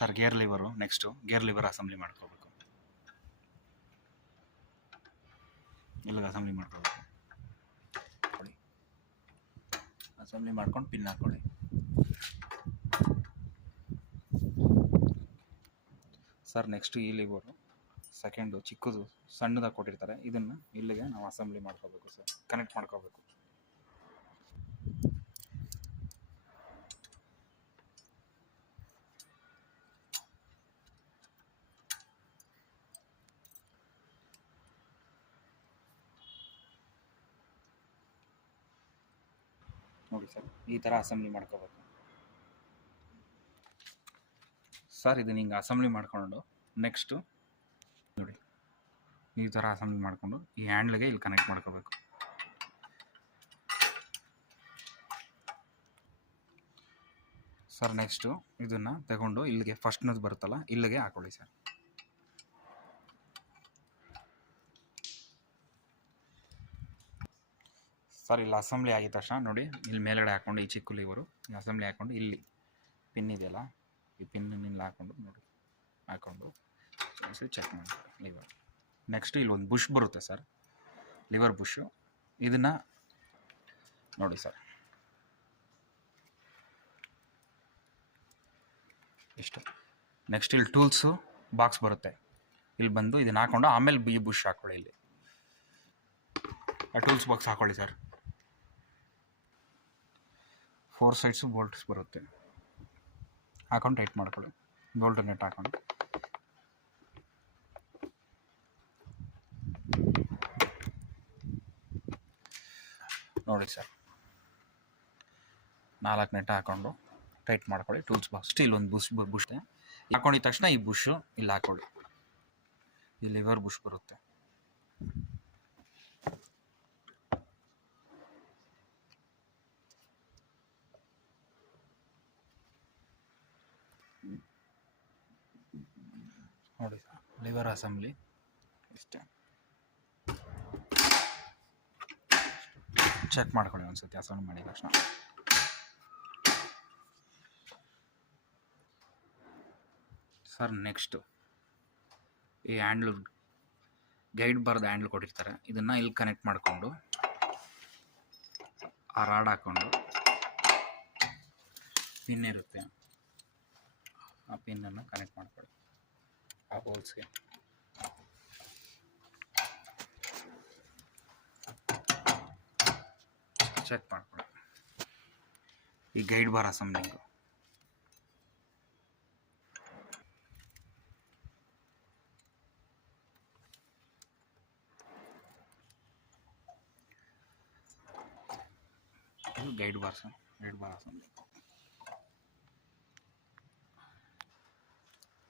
Sir gear liver, next gear liver assembly ಮಾಡ್ಕೋಬೇಕು. ಇಲ್ಲಿಗೆ assembly ಮಾಡ್ಕೋಬೇಕು. ಅಸೆಂಬ್ಲಿ ಮಾಡ್ಕೊಂಡು ಪಿನ್ ಹಾಕ್ಕೊಳ್ಳಿ. ಸರ್ ನೆಕ್ಸ್ಟು ಈ ಲಿವರು ಸೆಕೆಂಡು ಚಿಕ್ಕದು ಸಣ್ಣದಾಗಿ ಕೊಟ್ಟಿರ್ತಾರೆ, ಇದನ್ನು ಇಲ್ಲಿಗೆ ನಾವು ಅಸೆಂಬ್ಲಿ ಮಾಡ್ಕೋಬೇಕು ಸರ್, ಕನೆಕ್ಟ್ ಮಾಡ್ಕೋಬೇಕು. ನೋಡಿ ಸರ್, ಈ ಥರ ಅಸೆಂಬ್ಲಿ ಮಾಡ್ಕೋಬೇಕು ಸರ್. ಇದನ್ನ ಹಿಂಗೆ ಅಸೆಂಬ್ಲಿ ಮಾಡ್ಕೊಂಡು ನೆಕ್ಸ್ಟು ನೋಡಿ ಈ ಥರ ಅಸೆಂಬ್ಲಿ ಮಾಡಿಕೊಂಡು ಈ ಹ್ಯಾಂಡ್ಲಿಗೆ ಇಲ್ಲಿ ಕನೆಕ್ಟ್ ಮಾಡ್ಕೋಬೇಕು. ಸರ್ ನೆಕ್ಸ್ಟು ಇದನ್ನು ತಗೊಂಡು ಇಲ್ಲಿಗೆ ಫಸ್ಟ್ನದು ಬರುತ್ತಲ್ಲ ಇಲ್ಲಿಗೆ ಹಾಕೊಳ್ಳಿ ಸರ್. ಸರ್ ಇಲ್ಲಿ ಅಸೆಂಬ್ಲಿ ಆಗಿದ ತಕ್ಷಣ ನೋಡಿ ಇಲ್ಲಿ ಮೇಲ್ಗಡೆ ಹಾಕ್ಕೊಂಡು ಈ ಚಿಕ್ಕ ಲಿವರು ಈ ಅಸೆಂಬ್ಲಿ ಹಾಕ್ಕೊಂಡು ಇಲ್ಲಿ ಪಿನ್ ಇದೆಯಲ್ಲ ಈ ಪಿನ್ನಿಲ್ಲ ಹಾಕ್ಕೊಂಡು ನೋಡಿ ಹಾಕ್ಕೊಂಡು ಚೆಕ್ ಮಾಡಿ ಲಿವರ್. ನೆಕ್ಸ್ಟ್ ಇಲ್ಲಿ ಒಂದು ಬುಷ್ ಬರುತ್ತೆ ಸರ್, ಲಿವರ್ ಬುಷು. ಇದನ್ನು ನೋಡಿ ಸರ್ ಇಷ್ಟು. ನೆಕ್ಸ್ಟ್ ಇಲ್ಲಿ ಟೂಲ್ಸು ಬಾಕ್ಸ್ ಬರುತ್ತೆ, ಇಲ್ಲಿ ಬಂದು ಇದನ್ನು ಹಾಕ್ಕೊಂಡು ಆಮೇಲೆ ಈ ಬುಷ್ ಹಾಕ್ಕೊಳ್ಳಿ. ಇಲ್ಲಿ ಆ ಟೂಲ್ಸ್ ಬಾಕ್ಸ್ ಹಾಕ್ಕೊಳ್ಳಿ ಸರ್. 4 ಸೈಡ್ಸು ಬೋಲ್ಟ್ಸ್ ಬರುತ್ತೆ, ಹಾಕೊಂಡು ಟೈಟ್ ಮಾಡ್ಕೊಳ್ಳಿ. ಬೋಲ್ಟ್ ನೆಟ್ ಹಾಕೊಂಡು ನೋಡಿ ಸರ್ 4 ನೆಟ್ ಹಾಕೊಂಡು ಟೈಟ್ ಮಾಡ್ಕೊಳ್ಳಿ. ಟೂಲ್ಸ್ ಬಾಕ್ಸ್ ಇಲ್ಲಿ ಒಂದು ಬುಷ್ ಹಾಕೊಂಡಿದ ತಕ್ಷಣ ಈ ಬುಷು ಇಲ್ಲಿ ಹಾಕೊಳ್ಳಿ. ಈ ಲಿವರ್ ಬುಷ್ ಬರುತ್ತೆ. ನೋಡಿ ಸರ್ ಲಿವರ್ ಅಸೆಂಬ್ಲಿ ಇಷ್ಟೇ. ಚೆಕ್ ಮಾಡ್ಕೊಳ್ಳಿ ಒಂದ್ಸತಿ ಅಸೆಂಬ್ಲಿ ಮಾಡಿದ ತಕ್ಷಣ. ಸರ್ ನೆಕ್ಸ್ಟು ಈ ಹ್ಯಾಂಡ್ಲು ಗೈಡ್ ಬಾರ್ದು ಹ್ಯಾಂಡ್ಲ್ ಕೊಟ್ಟಿರ್ತಾರೆ, ಇದನ್ನು ಇಲ್ಲಿ ಕನೆಕ್ಟ್ ಮಾಡಿಕೊಂಡು ಆ ರಾಡ್ ಹಾಕ್ಕೊಂಡು ಪಿನ್ ಇರುತ್ತೆ ಆ ಪಿನ್ನನ್ನು ಕನೆಕ್ಟ್ ಮಾಡ್ಕೊಳ್ಳಿ ಆ ಹೋಲ್ಸ್ಗೆ. ಚೆಕ್ ಮಾಡ್ಕೊಳ್ಳಿ. ಈ ಗೈಡ್ ಬಾರ್ ಅಸೆಂಬ್ಲಿಂಗು ಇದು guide bar assembly.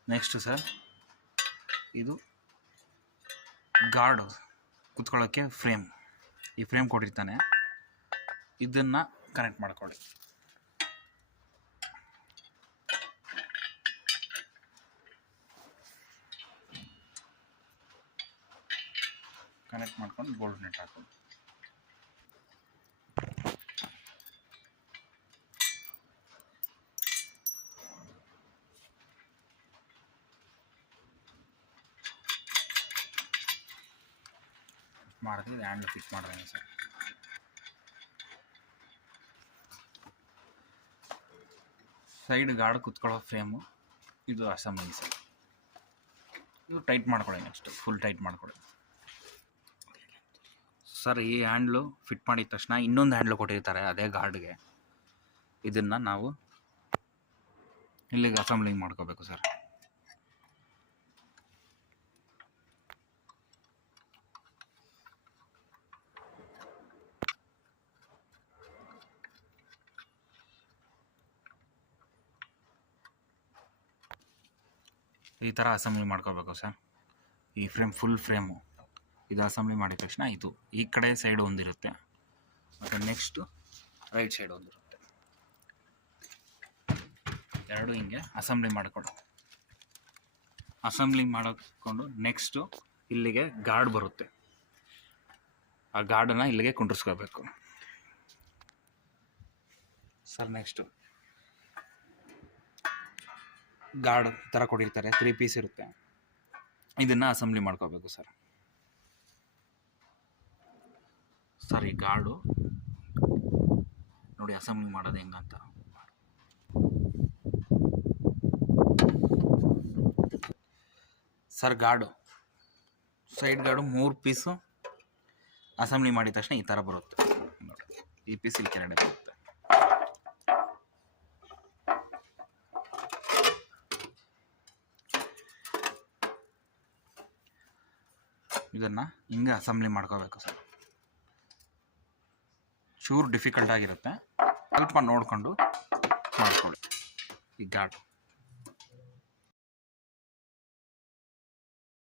Next sir ಇದು ಗಾರ್ಡ್ ಕುತ್ಕೊಳ್ಳೋಕ್ಕೆ ಫ್ರೇಮ್, ಈ ಫ್ರೇಮ್ ಕೊಟ್ಟಿರ್ತಾನೆ, ಇದನ್ನು ಕನೆಕ್ಟ್ ಮಾಡ್ಕೊಳ್ಳಿ. ಕನೆಕ್ಟ್ ಮಾಡ್ಕೊಂಡು ಬೋಲ್ಟ್ ನೆಟ್ ಹಾಕೊಳ್ಳಿ. ಮಾಡಿದ್ರೆ ಹ್ಯಾಂಡ್ಲ್ ಫಿಟ್ ಮಾಡಿದ್ರೆ ಸರ್. ಸೈಡ್ ಗಾರ್ಡ್ ಕುತ್ಕೊಳ್ಳೋ ಫ್ರೇಮು ಇದು ಅಸೆಂಬ್ಲಿ ಸರ್. ಇದು ಟೈಟ್ ಮಾಡ್ಕೊಳ್ಳಿ. ನೆಕ್ಸ್ಟ್ ಫುಲ್ ಟೈಟ್ ಮಾಡ್ಕೊಳ್ಳಿ ಸರ್. ಈ ಹ್ಯಾಂಡ್ಲು ಫಿಟ್ ಮಾಡಿದ ತಕ್ಷಣ ಇನ್ನೊಂದು ಹ್ಯಾಂಡ್ಲು ಕೊಟ್ಟಿರ್ತಾರೆ ಅದೇ ಗಾರ್ಡ್ಗೆ, ಇದನ್ನು ನಾವು ಇಲ್ಲಿಗೆ ಅಸೆಂಬ್ಲಿಂಗ್ ಮಾಡ್ಕೋಬೇಕು ಸರ್. ಈ ಥರ ಅಸೆಂಬ್ಲಿ ಮಾಡ್ಕೋಬೇಕು ಸರ್. ಈ ಫ್ರೇಮ್ ಫುಲ್ ಫ್ರೇಮು ಇದು ಅಸೆಂಬ್ಲಿ ಮಾಡಿದ ತಕ್ಷಣ ಇದು ಈ ಕಡೆ ಸೈಡ್ ಒಂದಿರುತ್ತೆ ಮತ್ತು ನೆಕ್ಸ್ಟು ರೈಟ್ ಸೈಡ್ ಒಂದಿರುತ್ತೆ, ಎರಡು ಹಿಂಗೆ ಅಸೆಂಬ್ಲಿ ಮಾಡಿಕೊಂಡು ನೆಕ್ಸ್ಟು ಇಲ್ಲಿಗೆ ಗಾರ್ಡ್ ಬರುತ್ತೆ, ಆ ಗಾರ್ಡನ್ನು ಇಲ್ಲಿಗೆ ಕುಂಡ್ರಿಸ್ಕೋಬೇಕು ಸರ್. ನೆಕ್ಸ್ಟು ಗಾರ್ಡ್ ಥರ ಕೊಟ್ಟಿರ್ತಾರೆ, 3 ಪೀಸ್ ಇರುತ್ತೆ. ಇದನ್ನು ಅಸೆಂಬ್ಲಿ ಮಾಡ್ಕೋಬೇಕು ಸರ್. ಸರ್ ಈ ಗಾರ್ಡು ನೋಡಿ ಅಸೆಂಬ್ಲಿ ಮಾಡೋದು ಹೆಂಗಂತ. Sir guard side guard 3 piece assembly ಮಾಡಿದ ತಕ್ಷಣ ಈ ಥರ ಬರುತ್ತೆ ನೋಡಿ. ಈ ಪೀಸ್ ಇಲ್ಲಿ ಕೆಳಗಡೆ ಬರುತ್ತೆ. ಇದನ್ನು ಹಿಂಗೆ ಅಸೆಂಬ್ಲಿ ಮಾಡ್ಕೋಬೇಕು ಸರ್. ಚೂರು ಡಿಫಿಕಲ್ಟ್ ಆಗಿರುತ್ತೆ, ಸ್ವಲ್ಪ ನೋಡಿಕೊಂಡು ಮಾಡ್ಕೊಳ್ಳಿ ಈ ಗಾರ್ಡು.